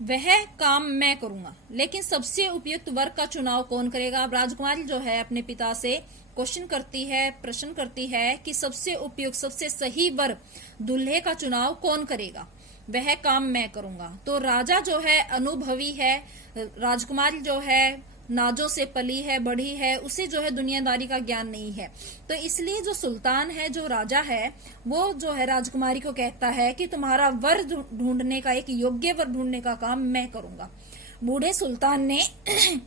वह काम मैं करूंगा, लेकिन सबसे उपयुक्त वर का चुनाव कौन करेगा। अब राजकुमारी जो है अपने पिता से क्वेश्चन करती है, प्रश्न करती है कि सबसे उपयुक्त, सबसे सही वर दूल्हे का चुनाव कौन करेगा। वह काम मैं करूंगा। तो राजा जो है अनुभवी है, राजकुमारी जो है नाजों से पली है, बढ़ी है, उसे जो है दुनियादारी का ज्ञान नहीं है। तो इसलिए जो सुल्तान है, जो राजा है, वो जो है राजकुमारी को कहता है कि तुम्हारा वर ढूंढने का, एक योग्य वर ढूंढने का काम मैं करूंगा। बूढ़े सुल्तान ने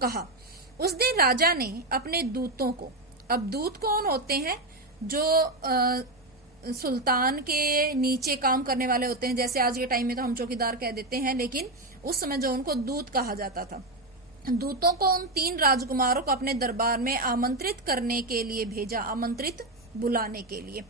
कहा। उस दिन राजा ने अपने दूतों को, अब दूत कौन होते हैं, जो सुल्तान के नीचे काम करने वाले होते हैं। जैसे आज के टाइम में तो हम चौकीदार कह देते हैं, लेकिन उस समय जो उनको दूत कहा जाता था। दूतों को उन 3 राजकुमारों को अपने दरबार में आमंत्रित करने के लिए भेजा, आमंत्रित बुलाने के लिए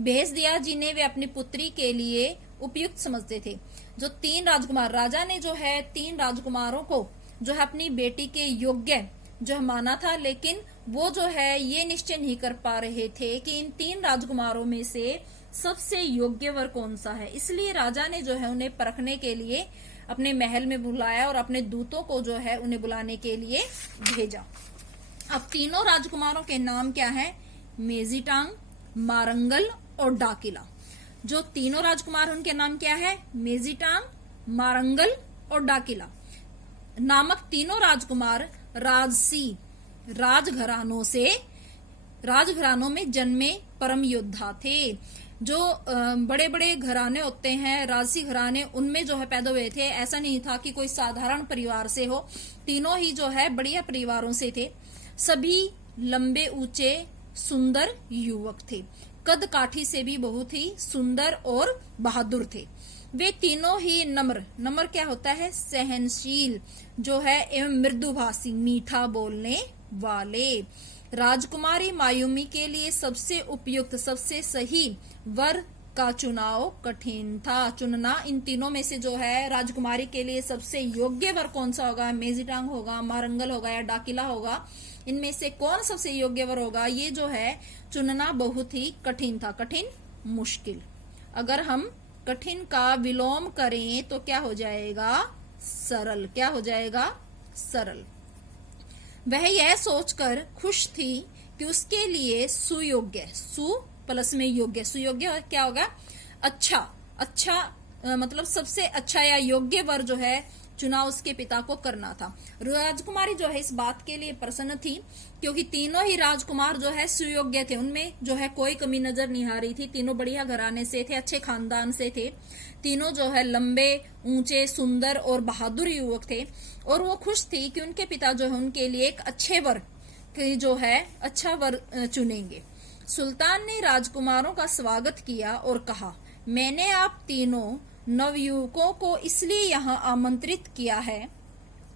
भेज दिया, जिन्हें वे अपनी पुत्री के लिए उपयुक्त समझते थे। जो 3 राजकुमार, राजा ने जो है 3 राजकुमारों को जो है अपनी बेटी के योग्य जो है माना था, लेकिन वो जो है ये निश्चय नहीं कर पा रहे थे कि इन 3 राजकुमारों में से सबसे योग्य वर कौन सा है। इसलिए राजा ने जो है उन्हें परखने के लिए अपने महल में बुलाया और अपने दूतों को जो है उन्हें बुलाने के लिए भेजा। अब तीनों राजकुमारों के नाम क्या है? मेजिटांग, मारंगल और डाकिला। जो तीनों राजकुमार उनके नाम क्या है? मेजिटांग, मारंगल और डाकिला नामक तीनों राजकुमार राजसी, राजघरानों में जन्मे परम योद्धा थे। जो बड़े बड़े घराने होते हैं, राजसी घराने, उनमें जो है पैदा हुए थे। ऐसा नहीं था कि कोई साधारण परिवार से हो, तीनों ही जो है बढ़िया परिवारों से थे। सभी लंबे ऊंचे सुंदर युवक थे, कद काठी से भी बहुत ही सुंदर और बहादुर थे। वे तीनों ही नम्र, नम्र क्या होता है? सहनशील जो है एवं मृदुभाषी, मीठा बोलने वाले। राजकुमारी मायूमी के लिए सबसे उपयुक्त, सबसे सही वर का चुनाव कठिन था। चुनना इन तीनों में से जो है राजकुमारी के लिए सबसे योग्य वर कौन सा होगा? मेजिटांग होगा, मारंगल होगा या डाकिला होगा? इनमें से कौन सबसे योग्य वर होगा? ये जो है चुनना बहुत ही कठिन था। कठिन, मुश्किल। अगर हम कठिन का विलोम करें तो क्या हो जाएगा? सरल। क्या हो जाएगा? सरल। वह यह सोचकर खुश थी कि उसके लिए सुयोग्य, सु प्लस में योग्य, सुयोग्य क्या होगा? अच्छा मतलब सबसे अच्छा या योग्य वर जो है चुनाव उसके पिता को करना था। राजकुमारी जो है इस बात के लिए प्रसन्न थी क्योंकि तीनों ही राजकुमार जो है सुयोग्य थे, उनमें जो है कोई कमी नजर नहीं आ रही थी। तीनों बढ़िया घराने से थे, अच्छे खानदान से थे। तीनों जो है लंबे, ऊंचे, सुंदर और बहादुर युवक थे और वो खुश थी कि उनके पिता जो है उनके लिए एक अच्छे वर जो है अच्छा वर चुनेंगे। सुल्तान ने राजकुमारों का स्वागत किया और कहा, मैंने आप तीनों नवयुवकों को इसलिए यहाँ आमंत्रित किया है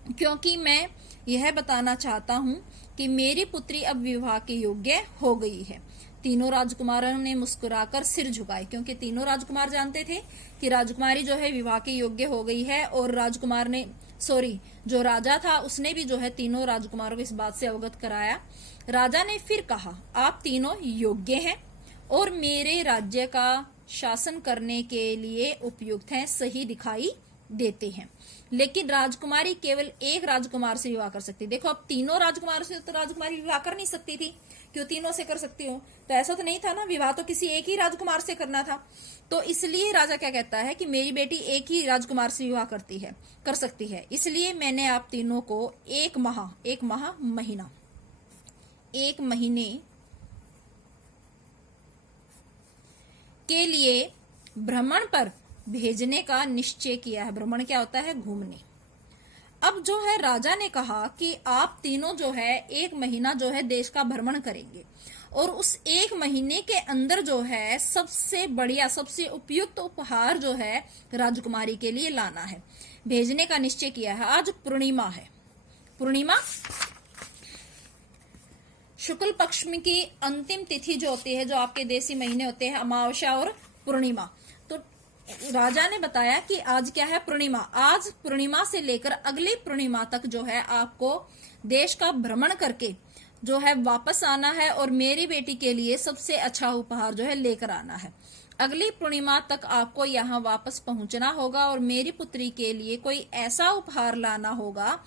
क्योंकि मैं यह बताना चाहता हूँ कि मेरी पुत्री अब विवाह के योग्य हो गई है। तीनों राजकुमारों ने मुस्कुराकर सिर झुकाए क्योंकि तीनों राजकुमार जानते थे कि राजकुमारी जो है विवाह के योग्य हो गई है। और राजकुमार ने जो राजा था उसने भी जो है तीनों राजकुमारों को इस बात से अवगत कराया। राजा ने फिर कहा, आप तीनों योग्य हैं और मेरे राज्य का शासन करने के लिए उपयुक्त हैं, सही दिखाई देते हैं। लेकिन राजकुमारी केवल एक राजकुमार से विवाह कर सकती। देखो अब तीनों राजकुमारों से तो राजकुमारी विवाह कर नहीं सकती थी, क्यों तीनों से कर सकती हो? तो ऐसा तो नहीं था ना, विवाह तो किसी एक ही राजकुमार से करना था। तो इसलिए राजा क्या कहता है कि मेरी बेटी एक ही राजकुमार से विवाह कर सकती है। इसलिए मैंने आप तीनों को एक महीने के लिए भ्रमण पर भेजने का निश्चय किया है। भ्रमण क्या होता है? घूमने। अब जो है राजा ने कहा कि आप तीनों जो है 1 महीना जो है देश का भ्रमण करेंगे और उस 1 महीने के अंदर जो है सबसे बढ़िया, सबसे उपयुक्त उपहार जो है राजकुमारी के लिए लाना है, भेजने का निश्चय किया है। आज पूर्णिमा है। पूर्णिमा शुक्ल पक्ष की अंतिम तिथि जो होती है, जो आपके देसी महीने होते हैं, अमावस्या और पूर्णिमा। तो राजा ने बताया कि आज क्या है? पूर्णिमा। आज पूर्णिमा से लेकर अगली पूर्णिमा तक जो है आपको देश का भ्रमण करके जो है वापस आना है और मेरी बेटी के लिए सबसे अच्छा उपहार जो है लेकर आना है। अगली पूर्णिमा तक आपको यहाँ वापस पहुंचना होगा और मेरी पुत्री के लिए कोई ऐसा उपहार लाना होगा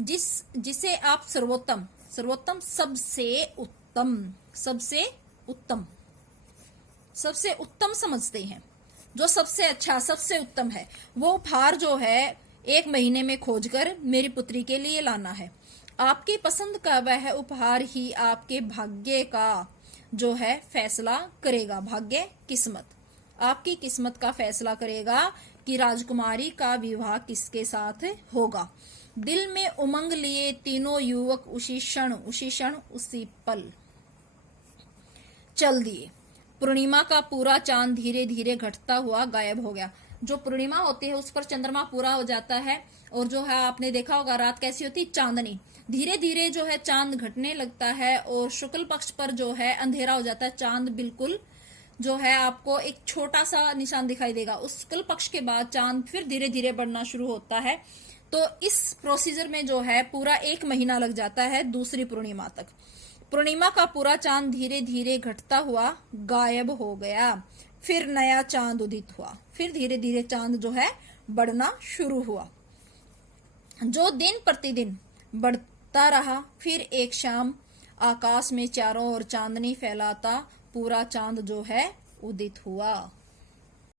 जिसे आप सर्वोत्तम सर्वोत्तम सबसे उत्तम समझते हैं, जो सबसे अच्छा सबसे उत्तम है, वो उपहार जो है 1 महीने में खोजकर मेरी पुत्री के लिए लाना है। आपकी पसंद का वह उपहार ही आपके भाग्य का जो है फैसला करेगा। भाग्य किस्मत, आपकी किस्मत का फैसला करेगा कि राजकुमारी का विवाह किसके साथ होगा। दिल में उमंग लिए तीनों युवक उसी क्षण उसी पल चल दिए। पूर्णिमा का पूरा चांद धीरे धीरे घटता हुआ गायब हो गया। जो पूर्णिमा होती है उस पर चंद्रमा पूरा हो जाता है, और जो है आपने देखा होगा रात कैसी होती, चांदनी। धीरे धीरे जो है चांद घटने लगता है और शुक्ल पक्ष पर जो है अंधेरा हो जाता है। चांद बिल्कुल जो है आपको एक छोटा सा निशान दिखाई देगा। उस शुक्ल पक्ष के बाद चांद फिर धीरे धीरे बढ़ना शुरू होता है। तो इस प्रोसीजर में जो है पूरा 1 महीना लग जाता है दूसरी पूर्णिमा तक। पूर्णिमा का पूरा चांद धीरे धीरे घटता हुआ गायब हो गया। फिर नया चांद उदित हुआ। फिर धीरे धीरे चांद जो है बढ़ना शुरू हुआ, जो दिन प्रतिदिन बढ़ता रहा। फिर एक शाम आकाश में चारों ओर चांदनी फैलाता पूरा चांद जो है उदित हुआ।